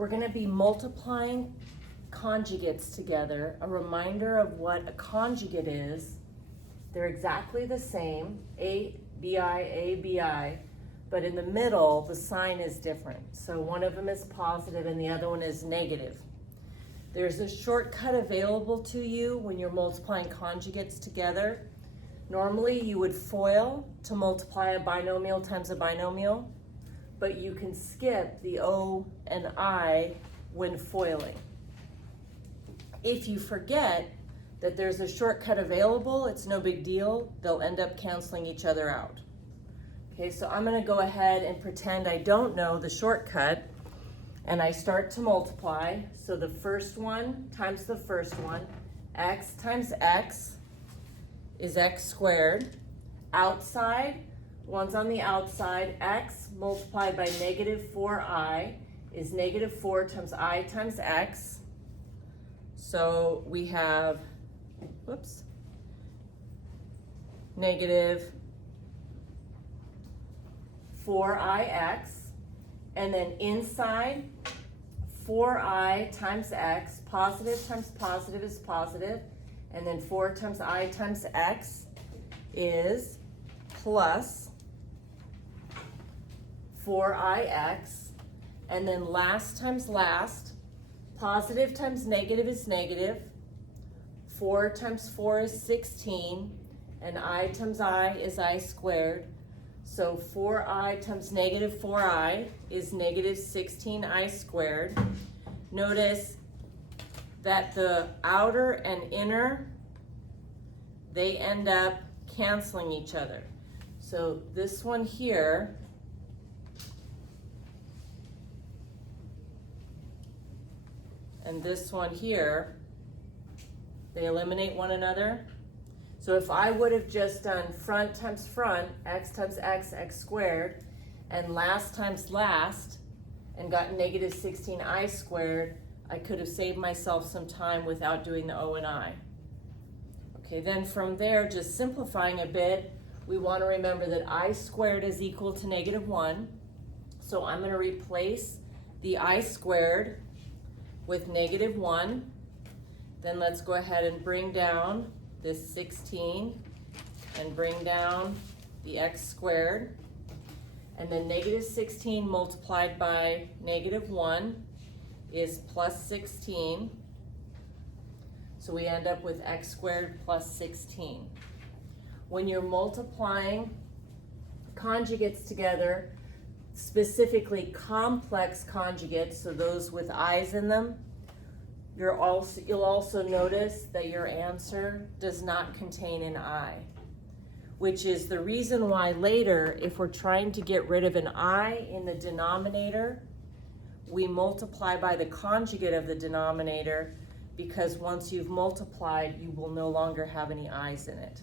We're going to be multiplying conjugates together. A reminder of what a conjugate is. They're exactly the same, ABI, but in the middle, the sign is different. So one of them is positive and the other one is negative. There's a shortcut available to you when you're multiplying conjugates together. Normally, you would FOIL to multiply a binomial times a binomial, but you can skip the O and I when foiling. If you forget that there's a shortcut available, it's no big deal. They'll end up canceling each other out. Okay, so I'm gonna go ahead and pretend I don't know the shortcut, and I start to multiply. So the first one times the first one, x times x is x squared. Outside, one's on the outside, x multiplied by negative 4i is negative 4 times I times x. So we have, negative 4ix, and then inside 4i times x, positive times positive is positive, and then 4 times I times x is plus 4ix, and then last times last, positive times negative is negative, 4 times 4 is 16, and I times I is I squared. So 4i times negative 4i is negative 16i squared. Notice that the outer and inner, they end up canceling each other. So this one here and this one here, they eliminate one another. So if I would have just done front times front, x times x, x squared, and last times last, and got negative 16i squared, I could have saved myself some time without doing the O and I. Okay, then from there, just simplifying a bit, we want to remember that I squared is equal to negative 1. So I'm going to replace the I squared with negative 1. Then let's go ahead and bring down this 16 and bring down the x squared. And then negative 16 multiplied by negative 1 is plus 16. So we end up with x squared plus 16. When you're multiplying conjugates together, specifically complex conjugates, so those with i's in them, you'll also notice that your answer does not contain an I, which is the reason why later, if we're trying to get rid of an I in the denominator, we multiply by the conjugate of the denominator, because once you've multiplied, you will no longer have any i's in it.